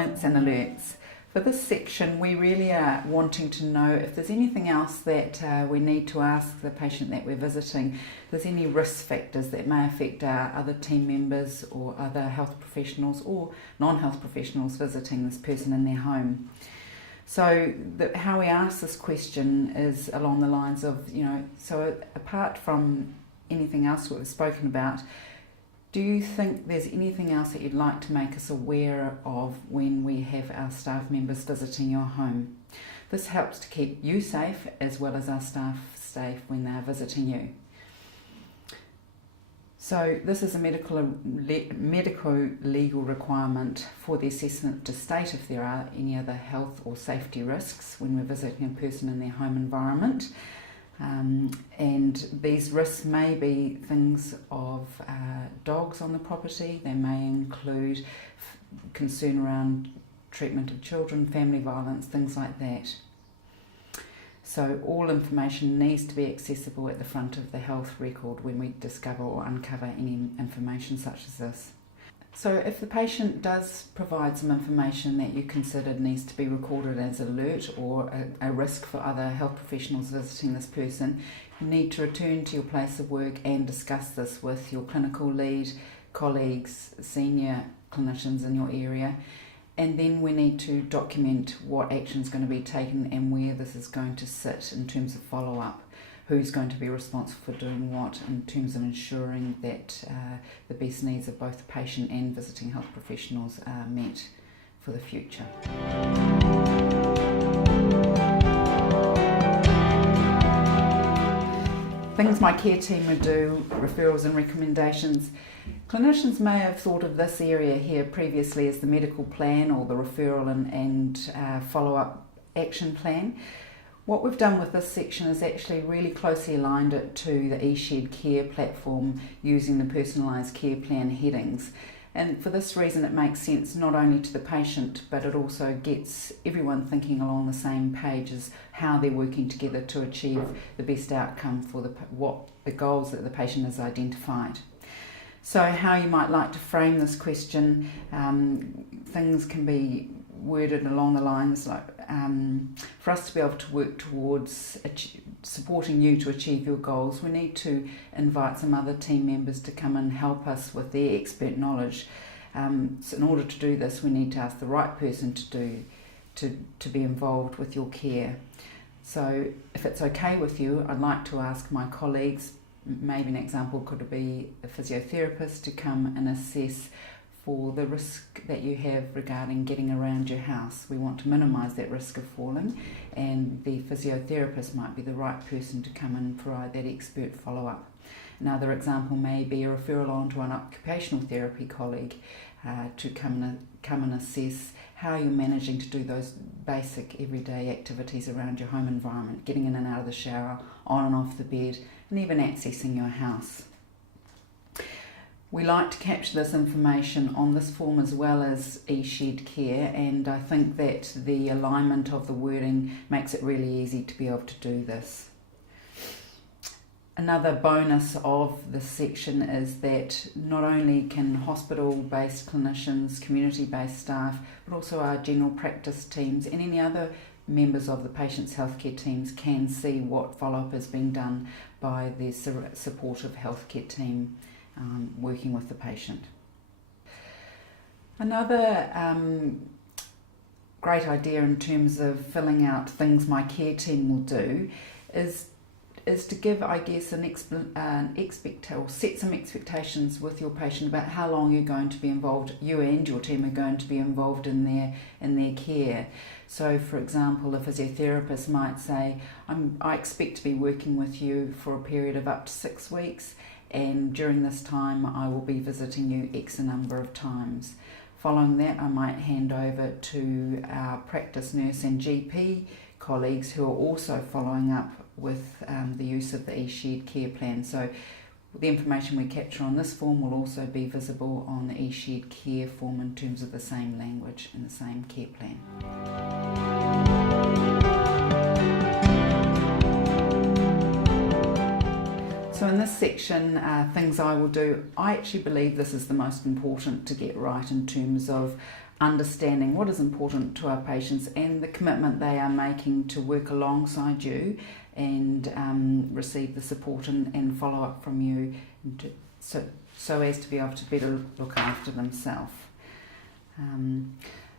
points and alerts. For this section, we really are wanting to know if there's anything else that we need to ask the patient that we're visiting. If there's any risk factors that may affect our other team members or other health professionals or non-health professionals visiting this person in their home. So how we ask this question is along the lines of, so apart from anything else we've spoken about, do you think there's anything else that you'd like to make us aware of when we have our staff members visiting your home? This helps to keep you safe as well as our staff safe when they're visiting you. So this is a medical legal requirement for the assessment to state if there are any other health or safety risks when we're visiting a person in their home environment. And these risks may be things of dogs on the property. They may include concern around treatment of children, family violence, things like that. So all information needs to be accessible at the front of the health record when we discover or uncover any information such as this. So if the patient does provide some information that you considered needs to be recorded as alert or a risk for other health professionals visiting this person, you need to return to your place of work and discuss this with your clinical lead, colleagues, senior clinicians in your area. And then we need to document what action is going to be taken and where this is going to sit in terms of follow-up. Who's going to be responsible for doing what in terms of ensuring that the best needs of both the patient and visiting health professionals are met for the future. Things my care team would do, referrals and recommendations. Clinicians may have thought of this area here previously as the medical plan or the referral and follow-up action plan. What we've done with this section is actually really closely aligned it to the eShared Care platform using the personalised care plan headings. And for this reason it makes sense not only to the patient, but it also gets everyone thinking along the same page as how they're working together to achieve the best outcome for the goals that the patient has identified. So how you might like to frame this question, things can be worded along the lines like for us to be able to work towards supporting you to achieve your goals, we need to invite some other team members to come and help us with their expert knowledge. So in order to do this, we need to ask the right person to be involved with your care. So if it's okay with you, I'd like to ask my colleagues, maybe an example could be a physiotherapist, to come and assess for the risk that you have regarding getting around your house. We want to minimise that risk of falling, and the physiotherapist might be the right person to come and provide that expert follow-up. Another example may be a referral on to an occupational therapy colleague to come and assess how you're managing to do those basic everyday activities around your home environment, getting in and out of the shower, on and off the bed, and even accessing your house. We like to capture this information on this form as well as eShared Care, and I think that the alignment of the wording makes it really easy to be able to do this. Another bonus of this section is that not only can hospital-based clinicians, community-based staff, but also our general practice teams and any other members of the patient's healthcare teams can see what follow-up is being done by the supportive healthcare team working with the patient. Another great idea in terms of filling out things my care team will do is to give, I guess, set some expectations with your patient about how long you're going to be involved, you and your team are going to be involved in their care. So, for example, a physiotherapist might say, I expect to be working with you for a period of up to 6 weeks, and during this time I will be visiting you X number of times. Following that, I might hand over to our practice nurse and GP colleagues who are also following up with the use of the eShared Care plan. So the information we capture on this form will also be visible on the eShared Care form in terms of the same language and the same care plan. So in this section, things I will do, I actually believe this is the most important to get right in terms of understanding what is important to our patients and the commitment they are making to work alongside you and receive the support and follow up from you so as to be able to better look after themselves.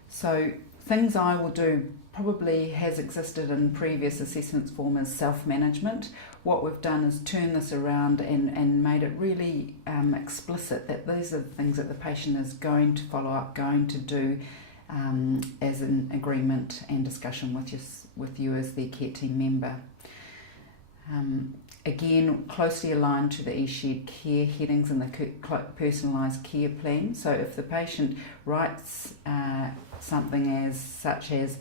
So things I will do probably has existed in previous assessments form as self-management. What we've done is turn this around and made it really explicit that these are the things that the patient is going to follow up, going to do as an agreement and discussion with you as their care team member. Again, closely aligned to the eShared Care headings in the personalised care plan. So if the patient writes something such as,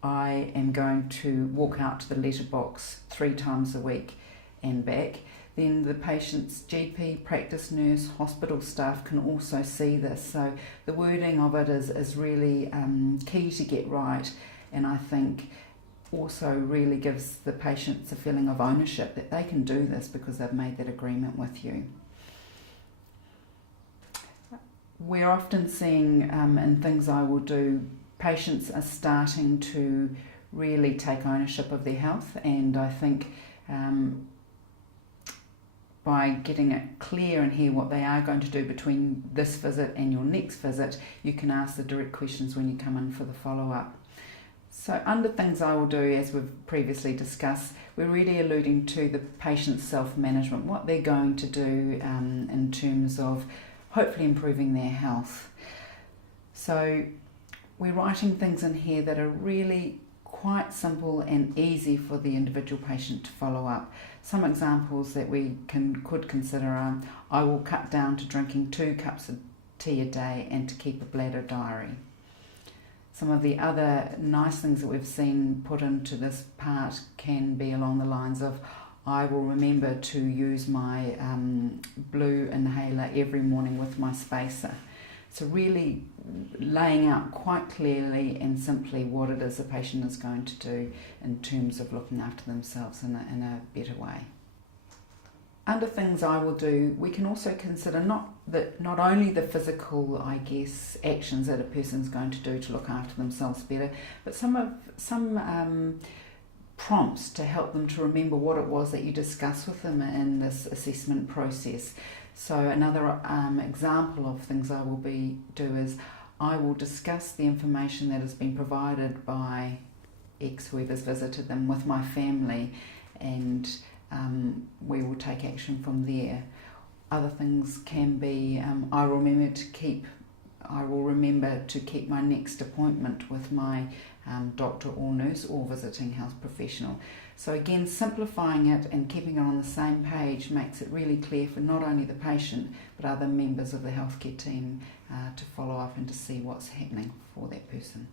I am going to walk out to the letterbox 3 times a week and back, then the patient's GP, practice nurse, hospital staff can also see this. So the wording of it is really key to get right, and I think also really gives the patients a feeling of ownership that they can do this because they've made that agreement with you. We're often seeing in things I will do, patients are starting to really take ownership of their health, and I think by getting it clear and hear what they are going to do between this visit and your next visit, you can ask the direct questions when you come in for the follow-up. So under things I will do, as we've previously discussed, we're really alluding to the patient's self-management, what they're going to do in terms of hopefully improving their health. So we're writing things in here that are really quite simple and easy for the individual patient to follow up. Some examples that we could consider are, I will cut down to drinking 2 cups of tea a day and to keep a bladder diary. Some of the other nice things that we've seen put into this part can be along the lines of, I will remember to use my blue inhaler every morning with my spacer. So really laying out quite clearly and simply what it is a patient is going to do in terms of looking after themselves in a better way. Under things I will do, we can also consider not only the physical, actions that a person's going to do to look after themselves better, but some prompts to help them to remember what it was that you discussed with them in this assessment process. So another example of things I will do is I will discuss the information that has been provided by X, whoever's visited them, with my family, and we will take action from there. Other things can be I will remember to keep my next appointment with my doctor or nurse or visiting health professional. So again, simplifying it and keeping it on the same page makes it really clear for not only the patient but other members of the healthcare team to follow up and to see what's happening for that person.